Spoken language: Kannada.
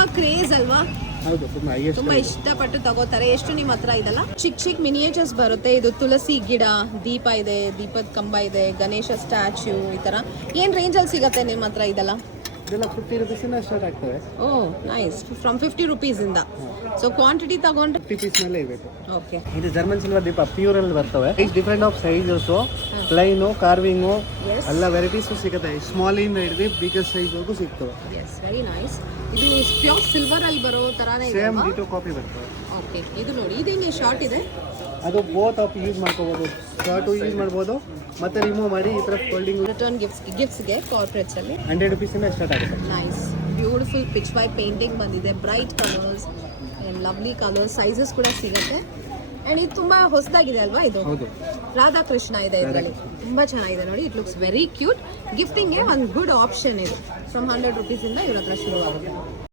ತುಂಬಾ ಕ್ರೇಜ್ ಅಲ್ವಾ? ಹೌದು, ತುಂಬಾ ಇಷ್ಟಪಟ್ಟು ತಗೋತಾರೆ. ಎಷ್ಟು ನಿಮ್ಮ ಹತ್ರ ಇದಲ್ಲ? ಚಿಕ್ಕ ಮಿನಿಯೇಚರ್ಸ್ ಬರುತ್ತೆ. ಇದು ತುಳಸಿ ಗಿಡ, ದೀಪ ಇದೆ, ದೀಪದ ಕಂಬ ಇದೆ, ಗಣೇಶ ಸ್ಟ್ಯಾಚ್ಯೂ, ಈ ತರ. ಏನ್ ರೇಂಜ್ ಅಲ್ಲಿ ಸಿಗತ್ತೆ ನಿಮ್ಮ ಹತ್ರ ಇದೆಲ್ಲ? ಇದೆಲ್ಲ 50 ರೂಪೀಸಿಂದ ಸ್ಟಾರ್ಟ್ ಆಗ್ತವೆ. ಓ ನೈಸ್, ಫ್ರಮ್ 50 ರೂಪೀಸ್ ಇಂದ. ಸೊ ಕ್ವಾಂಟಿಟಿ ತಗೊಂಡ್ರೆ 50 ಪೀಸ್ ಮೇಲೆ ಇರಬೇಕು. ಓಕೆ. ಇದು ಜರ್ಮನ್ ಸಿಲ್ವರ್ ದೀಪ ಪ್ಯೂರ್ ಅಲ್ಲಿ ಬರ್ತವೆ. Different of sizes, plain, carving ಎಲ್ಲ ವೆರೈಟೀಸ್ ಸಿಗುತ್ತೆ. ಸ್ಮಾಲ್ ಇಂದ ಹಿಡಿದು ಬಿಗ್ಗೆಸ್ಟ್ ಸೈಜ್ ವರೆಗೂ ಸಿಗ್ತವೆ. Yes, very nice. ಇದು ಪ್ಯೂರ್ ಸಿಲ್ವರ್ ಅಲ್ಲಿ ಬರೋ ತರಾನೇ ಇದೆ. ಸೇಮ್ ಡಿಟೋ ಕಾಪಿ ಬರ್ತವೆ. ಓಕೆ, ಇದು ನೋಡಿ, ಇದು ಹೆಂಗೆ ಶಾರ್ಟ್ ಇದೆ? ಅದು ಬೋತ್ ಆಫ್ ಯೂಸ್ ಮಾಡ್ಕೋಬಹುದು. ಶಾರ್ಟು ಯೂಸ್ ಮಾಡ್ಬೋದು, ಮತ್ತೆ ರಿಮೂವ್ ಮಾಡಿ ಈ ತರ ಫೋಲ್ಡಿಂಗ್. ರಿಟರ್ನ್ ಗಿಫ್ಟ್ಸ್ಗೆ ಕಾರ್ಪೊರೇಟ್ಸ್ ಅಲ್ಲಿ 100 ರೂಪೀಸಿಂದ ಸ್ಟಾರ್ಟ್ ಆಗುತ್ತೆ. Nice, beautiful pichwai painting ಬಂದಿದೆ. Bright colours and lovely colours, sizes ಕೂಡ ಸಿಗುತ್ತೆ. ಆ್ಯಂಡ್ ಇದು ತುಂಬ ಹೊಸದಾಗಿದೆ ಅಲ್ವಾ? ಇದು ಹೌದು, ರಾಧಾಕೃಷ್ಣ ಇದೆ ಇದರಲ್ಲಿ. ತುಂಬ ಚೆನ್ನಾಗಿದೆ ನೋಡಿ. It looks very cute. ಗಿಫ್ಟಿಂಗ್ಗೆ ಒಂದು ಗುಡ್ ಆಪ್ಷನ್ ಇದು. ಫ್ರಮ್ 100 ರೂಪೀಸಿಂದ ಇವ್ರ ಹತ್ರ ಶುರು ಆಗುತ್ತೆ.